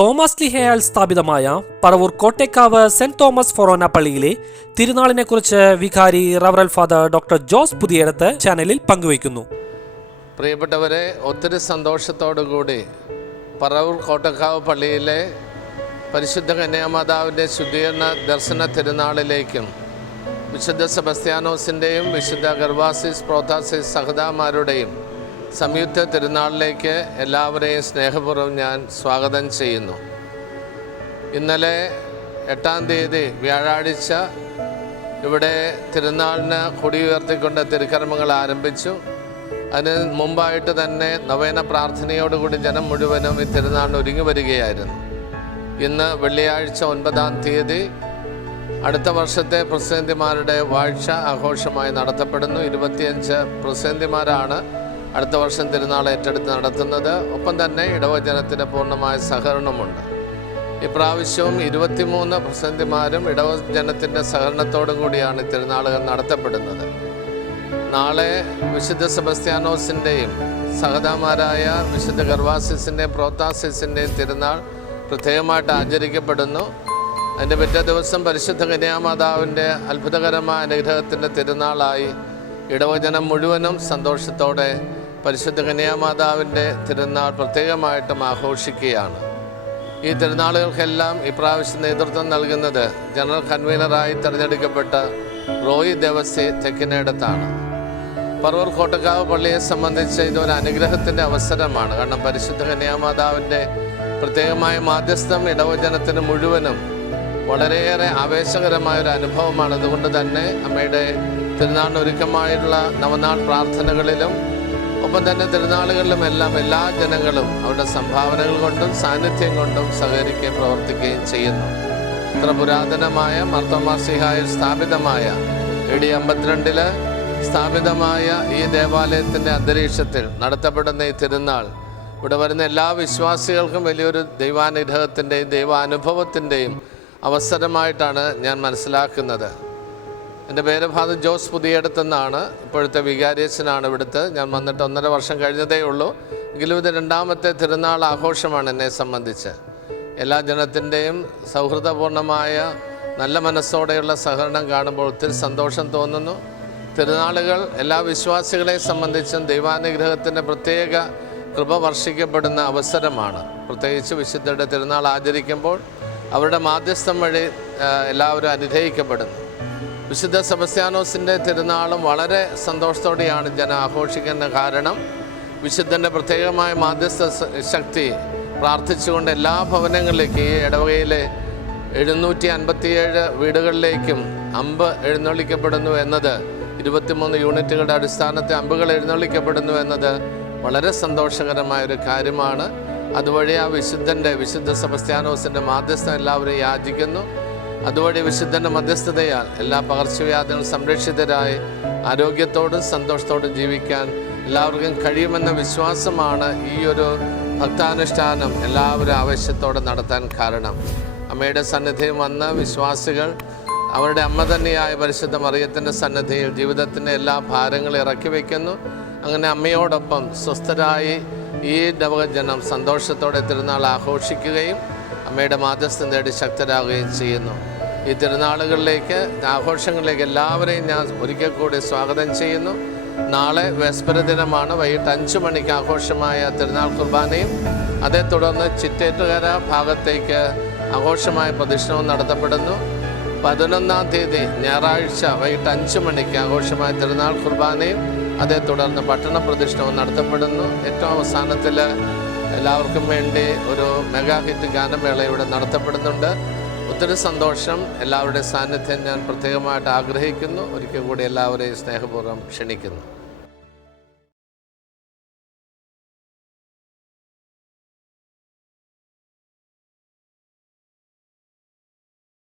Thomas ലീഹയാൽ സ്ഥാപിതമായ Paravur Kottekkavu saint Thomas ഫൊറോന പള്ളിയിലെ തിരുനാളിനെക്കുറിച്ച് വികാരി റവറൽ ഫാദർ ഡോക്ടർ ജോസ് പുതിയടത്ത് ചാനലിൽ പങ്കുവയ്ക്കുന്നു. പ്രിയപ്പെട്ടവരെ, ഒത്തിരി സന്തോഷത്തോടുകൂടി പറവൂർ കോട്ടേക്കാവ് പള്ളിയിലെ പരിശുദ്ധ കന്യാമാതാവിൻ്റെ ശുദ്ധീകരണ ദർശന തിരുനാളിലേക്കും വിശുദ്ധ സെബസ്ത്യാനോസിൻ്റെയും വിശുദ്ധ ഗർവാസിസ് പ്രോതാസിസ് സഹദാമാരുടെയും സംയുക്ത തിരുനാളിലേക്ക് എല്ലാവരെയും സ്നേഹപൂർവ്വം ഞാൻ സ്വാഗതം ചെയ്യുന്നു. ഇന്നലെ 8-ാം തീയതി വ്യാഴാഴ്ച ഇവിടെ തിരുനാളിന് കൊടിയുയർത്തിക്കൊണ്ട് തിരുക്കർമ്മങ്ങൾ ആരംഭിച്ചു. അതിന് മുമ്പായിട്ട് തന്നെ നവേന പ്രാർത്ഥനയോടുകൂടി ജനം മുഴുവനും ഈ തിരുനാളിന് ഒരുങ്ങി വരികയായിരുന്നു. ഇന്ന് വെള്ളിയാഴ്ച 9-ാം തീയതി അടുത്ത വർഷത്തെ പ്രസിഡന്റിമാരുടെ വാഴ്ച ആഘോഷമായി നടത്തപ്പെടുന്നു. 25 പ്രസിഡന്റിമാരാണ് അടുത്ത വർഷം തിരുനാൾ ഏറ്റെടുത്ത് നടത്തുന്നത്. ഒപ്പം തന്നെ ഇടവജനത്തിന് പൂർണ്ണമായ സഹകരണമുണ്ട്. ഇപ്രാവശ്യവും 23 പ്രസിഡന്റിമാരും ഇടവജനത്തിൻ്റെ സഹകരണത്തോടും കൂടിയാണ് തിരുനാളുകൾ നടത്തപ്പെടുന്നത്. നാളെ വിശുദ്ധ സെബസ്ത്യാനോസിൻ്റെയും സഹദാമാരായ വിശുദ്ധ ഗർവാസിസിൻ്റെയും പ്രോതാസിസിൻ്റെയും തിരുനാൾ പ്രത്യേകമായിട്ട് ആചരിക്കപ്പെടുന്നു. അതിൻ്റെ പിറ്റേ ദിവസം പരിശുദ്ധ കന്യാമാതാവിൻ്റെ അത്ഭുതകരമായ അനുഗ്രഹത്തിൻ്റെ തിരുനാളായി ഇടവജനം മുഴുവനും സന്തോഷത്തോടെ പരിശുദ്ധ കന്യാമാതാവിൻ്റെ തിരുനാൾ പ്രത്യേകമായിട്ടും ആഘോഷിക്കുകയാണ്. ഈ തിരുനാളുകൾക്കെല്ലാം ഇപ്രാവശ്യം നേതൃത്വം നൽകുന്നത് ജനറൽ കൺവീനറായി തിരഞ്ഞെടുക്കപ്പെട്ട റോയി ദേവസി തെക്കിനേടത്താണ്. പറവൂർ കോട്ടേക്കാവ് പള്ളിയെ സംബന്ധിച്ച് ഇതൊരു അനുഗ്രഹത്തിൻ്റെ അവസരമാണ്. കാരണം പരിശുദ്ധ കന്യാമാതാവിൻ്റെ പ്രത്യേകമായ മാധ്യസ്ഥം ഇടവജനത്തിന് മുഴുവനും വളരെയേറെ ആവേശകരമായൊരു അനുഭവമാണ്. അതുകൊണ്ട് തന്നെ അമ്മയുടെ തിരുനാളിനൊരുക്കമായുള്ള നവനാൾ പ്രാർത്ഥനകളിലും ഒപ്പം തന്നെ തിരുനാളുകളിലുമെല്ലാം എല്ലാ ജനങ്ങളും അവരുടെ സംഭാവനകൾ കൊണ്ടും സാന്നിധ്യം കൊണ്ടും സഹകരിക്കുകയും പ്രവർത്തിക്കുകയും ചെയ്യുന്നു. ഇത്ര പുരാതനമായ മാർത്തോമാ ശ്ലീഹായിൽ സ്ഥാപിതമായ AD 52 സ്ഥാപിതമായ ഈ ദേവാലയത്തിൻ്റെ അന്തരീക്ഷത്തിൽ നടത്തപ്പെടുന്ന ഈ തിരുനാൾ ഇവിടെ വരുന്ന എല്ലാ വിശ്വാസികൾക്കും വലിയൊരു ദൈവാനുഗ്രഹത്തിൻ്റെയും ദൈവാനുഭവത്തിൻ്റെയും അവസരമായിട്ടാണ് ഞാൻ മനസ്സിലാക്കുന്നത്. എൻ്റെ പേര് ഫാദർ ജോസ് പുതിയടത്തെന്നാണ്. ഇപ്പോഴത്തെ വികാരിയച്ഛനാണ് ഇവിടുത്തെ. ഞാൻ വന്നിട്ട് 1.5 വർഷം കഴിഞ്ഞതേ ഉള്ളൂ. എങ്കിലും ഇത് 2ാമത്തെ തിരുനാൾ ആഘോഷമാണ് എന്നെ സംബന്ധിച്ച്. എല്ലാ ജനത്തിൻ്റെയും സൗഹൃദപൂർണമായ നല്ല മനസ്സോടെയുള്ള സഹകരണം കാണുമ്പോൾ ഒത്തിരി സന്തോഷം തോന്നുന്നു. തിരുനാളുകൾ എല്ലാ വിശ്വാസികളെ സംബന്ധിച്ചും ദൈവാനുഗ്രഹത്തിൻ്റെ പ്രത്യേക കൃപ വർഷിക്കപ്പെടുന്ന അവസരമാണ്. പ്രത്യേകിച്ച് വിശുദ്ധരുടെ തിരുനാൾ ആചരിക്കുമ്പോൾ അവരുടെ മാധ്യസ്ഥം വഴി എല്ലാവരും അനുഗ്രഹിക്കപ്പെടുന്നു. വിശുദ്ധ സെബസ്ത്യാനോസിൻ്റെ തിരുനാളും വളരെ സന്തോഷത്തോടെയാണ് ജനം ആഘോഷിക്കുന്ന കാരണം വിശുദ്ധൻ്റെ പ്രത്യേകമായ മാധ്യസ്ഥ ശക്തി പ്രാർത്ഥിച്ചുകൊണ്ട് എല്ലാ ഭവനങ്ങളിലേക്കും ഈ ഇടവകയിലെ 757 വീടുകളിലേക്കും അമ്പ് എഴുന്നള്ളിക്കപ്പെടുന്നു എന്നത് 23 യൂണിറ്റുകളുടെ അടിസ്ഥാനത്തിൽ അമ്പുകൾ എഴുന്നള്ളിക്കപ്പെടുന്നു എന്നത് വളരെ സന്തോഷകരമായൊരു കാര്യമാണ്. അതുവഴി ആ വിശുദ്ധ സെബസ്ത്യാനോസിൻ്റെ മാധ്യസ്ഥം എല്ലാവരും യാചിക്കുന്നു. അതുവഴി വിശുദ്ധൻ്റെ മധ്യസ്ഥതയാൽ എല്ലാ പകർച്ചവ്യാധികളും സംരക്ഷിതരായി ആരോഗ്യത്തോടും സന്തോഷത്തോടും ജീവിക്കാൻ എല്ലാവർക്കും കഴിയുമെന്ന വിശ്വാസമാണ് ഈ ഒരു ഭക്താനുഷ്ഠാനം എല്ലാവരും ആവശ്യത്തോടെ നടത്താൻ കാരണം. അമ്മയുടെ സന്നിധിയിൽ വന്ന വിശ്വാസികൾ അവരുടെ അമ്മ തന്നെയായ പരിശുദ്ധ മറിയത്തിൻ്റെ സന്നിധിയിൽ ജീവിതത്തിൻ്റെ എല്ലാ ഭാരങ്ങളും ഇറക്കി വയ്ക്കുന്നു. അങ്ങനെ അമ്മയോടൊപ്പം സ്വസ്ഥരായി ഈ നവജനം സന്തോഷത്തോടെ തിരുനാൾ ആഘോഷിക്കുകയും അമ്മയുടെ മാധ്യസ്ഥം തേടി ശക്തരാകുകയും ചെയ്യുന്നു. ഈ തിരുനാളുകളിലേക്ക് ആഘോഷങ്ങളിലേക്ക് എല്ലാവരെയും ഞാൻ ഒരിക്കൽ കൂടി സ്വാഗതം ചെയ്യുന്നു. നാളെ വെസ്പര ദിനമാണ്. വൈകിട്ട് 5 മണിക്ക് ആഘോഷമായ തിരുനാൾ കുർബാനയും അതേ തുടർന്ന് ചിറ്റേറ്റുകര ഭാഗത്തേക്ക് ആഘോഷമായ പ്രദക്ഷിണവും നടത്തപ്പെടുന്നു. 11-ാം തീയതി ഞായറാഴ്ച വൈകിട്ട് 5 മണിക്ക് ആഘോഷമായ തിരുനാൾ കുർബാനയും അതേ തുടർന്ന് പട്ടണ പ്രദക്ഷിണവും നടത്തപ്പെടുന്നു. ഏറ്റവും അവസാനത്തിൽ എല്ലാവർക്കും വേണ്ടി ഒരു മെഗാ ഹിറ്റ് ഗാനമേള ഇവിടെ നടത്തപ്പെടുന്നുണ്ട്. ഒത്തിരി സന്തോഷം. എല്ലാവരുടെയും സാന്നിധ്യം ഞാൻ പ്രത്യേകമായിട്ട് ആഗ്രഹിക്കുന്നു. ഒരിക്കൽ കൂടി എല്ലാവരെയും സ്നേഹപൂർവ്വം ക്ഷണിക്കുന്നു.